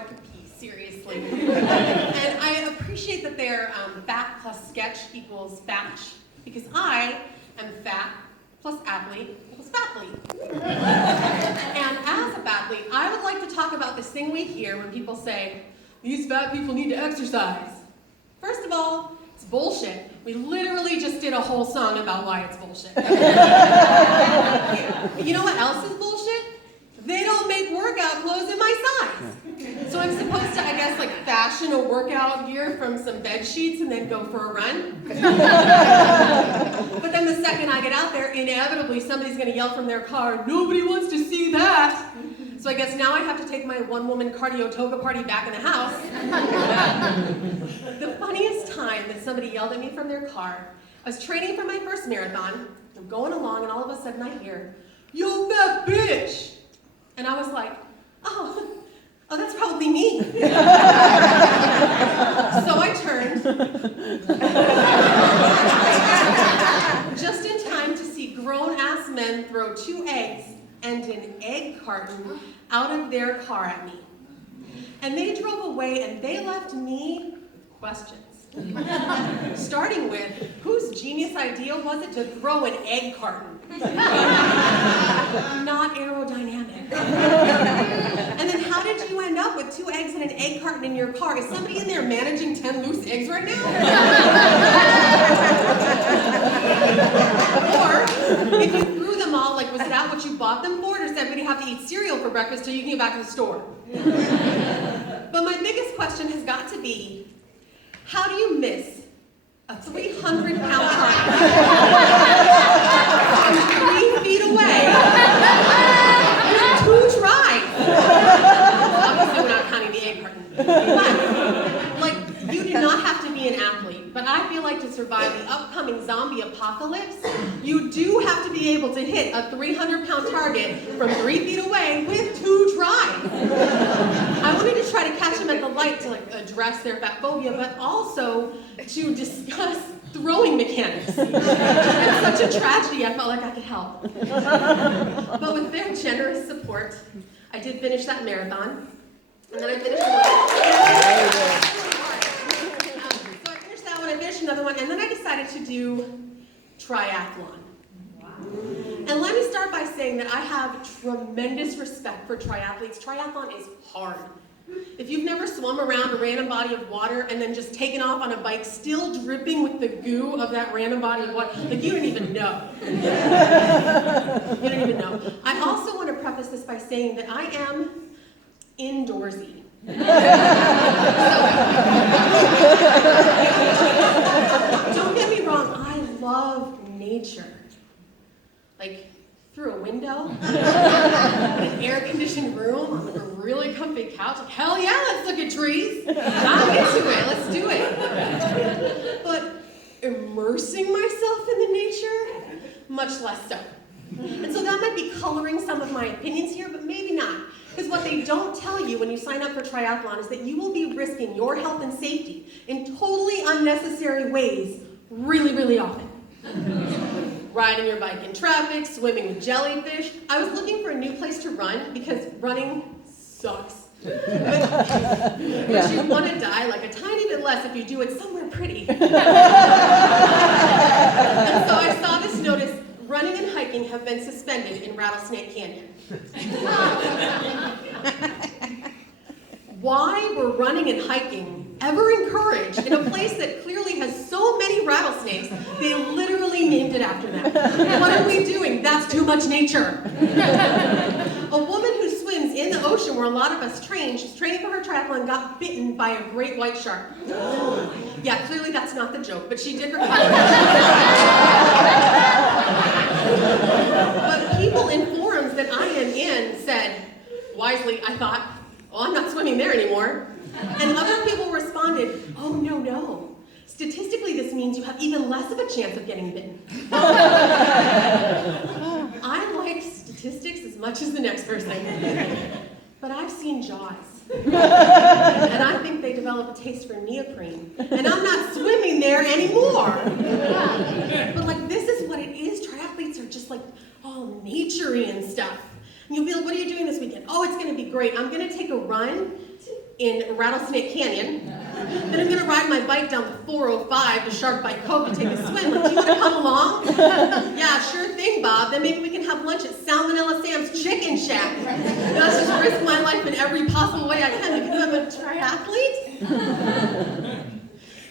I could pee, seriously. And I appreciate that they're fat plus sketch equals Fatch, because I am fat plus athlete equals fathlete. And as a fathlete, I would like to talk about this thing we hear when people say, these fat people need to exercise. First of all, it's bullshit. We literally just did a whole song about why it's bullshit. You know what else is bullshit? They don't make workout clothes in my size. So I'm supposed to, I guess, like fashion a workout gear from some bed sheets and then go for a run. But then the second I get out there, inevitably somebody's gonna yell from their car, nobody wants to see that. So I guess now I have to take my one-woman cardio toga party back in the house. The funniest time that somebody yelled at me from their car, I was training for my first marathon. I'm going along and all of a sudden I hear, yo fat bitch! And I was like, oh, that's probably me. So I turned, just in time to see grown-ass men throw 2 eggs and an egg carton out of their car at me. And they drove away and they left me with questions. Starting with, whose genius idea was it to throw an egg carton? Not aerodynamic. And then how did you end up with 2 eggs and an egg carton in your car? Is somebody in there managing 10 loose eggs right now? Or, if you threw them all, like, was that what you bought them for? Or does everybody have to eat cereal for breakfast till you can get back to the store? But my biggest question has got to be, how do you miss a 300-pound target from 3 feet away with 2 tries? Obviously, we're not counting the egg carton. But, like, you do not have to be an athlete, but I feel like to survive the upcoming zombie apocalypse, you do have to be able to hit a 300-pound target from 3 feet away with 2 tries. I wanted to try to catch them at the light to like address their fat phobia, but also to discuss throwing mechanics. It's such a tragedy, I felt like I could help. But with their generous support, I did finish that marathon, and then I finished So I finished that one, I finished another one, and then I decided to do triathlon. And let me start by saying that I have tremendous respect for triathletes. Triathlon is hard. If you've never swum around a random body of water and then just taken off on a bike, still dripping with the goo of that random body of water, like you don't even know. You don't even know. I also want to preface this by saying that I am indoorsy. Don't get me wrong, I love nature. Like, through a window, in an air-conditioned room, on like a really comfy couch. Like, hell yeah, let's look at trees. I'm into it, let's do it. But immersing myself in the nature, much less so. And so that might be coloring some of my opinions here, but maybe not. Because what they don't tell you when you sign up for triathlon is that you will be risking your health and safety in totally unnecessary ways really, really often. Riding your bike in traffic, swimming with jellyfish. I was looking for a new place to run because running sucks. But you want to die like a tiny bit less if you do it somewhere pretty. And so I saw this notice, running and hiking have been suspended in Rattlesnake Canyon. Why were running and hiking ever encouraged in a place that clearly has so many rattlesnakes, they literally named it after them? What are we doing? That's too much nature. A woman who swims in the ocean where a lot of us train, she's training for her triathlon, got bitten by a great white shark. Yeah, clearly that's not the joke, but she did recover. But people in forums that I am in said, wisely, I thought, well, I'm not swimming there anymore. And other people responded, oh, no. Statistically, this means you have even less of a chance of getting bitten. I like statistics as much as the next person. But I've seen Jaws. And I think they develop a taste for neoprene. And I'm not swimming there anymore. But like, this is what it is. Triathletes are just like all nature-y and stuff. And you'll be like, what are you doing this weekend? Oh, it's going to be great. I'm going to take a run in Rattlesnake Canyon. Then I'm gonna ride my bike down the 405 to Shark Bite Cove to take a swim. Like, do you wanna come along? Yeah, sure thing, Bob. Then maybe we can have lunch at Salmonella Sam's Chicken Shack. Let's just risk my life in every possible way I can because I'm a triathlete.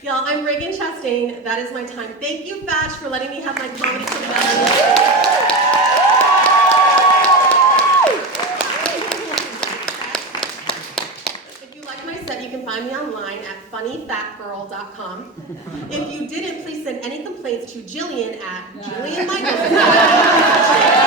Y'all, I'm Reagan Chastain. That is my time. Thank you, Fatch, for letting me have my comedy together. You can find me online at funnyfatgirl.com. If you didn't, please send any complaints to Julianne at Julianne Michaels.